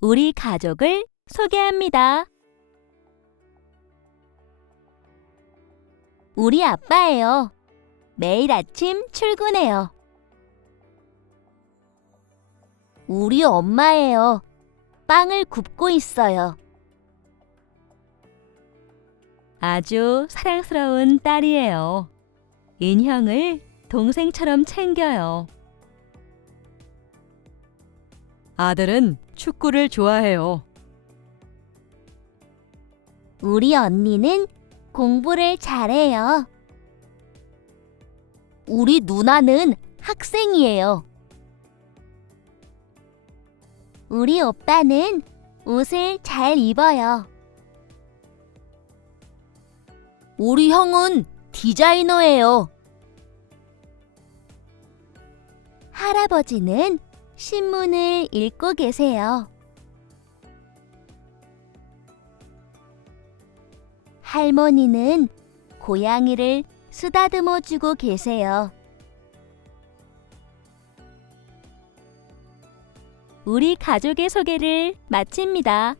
우리 가족을 소개합니다. 우리 아빠예요. 매일 아침 출근해요. 우리 엄마예요. 빵을 굽고 있어요. 아주 사랑스러운 딸이에요. 인형을 동생처럼 챙겨요. 아들은 축구를 좋아해요. 우리 언니는 공부를 잘해요. 우리 누나는 학생이에요. 우리 오빠는 옷을 잘 입어요. 우리 형은 디자이너예요. 할아버지는 신문을 읽고 계세요. 할머니는 고양이를 쓰다듬어 주고 계세요. 우리 가족의 소개를 마칩니다.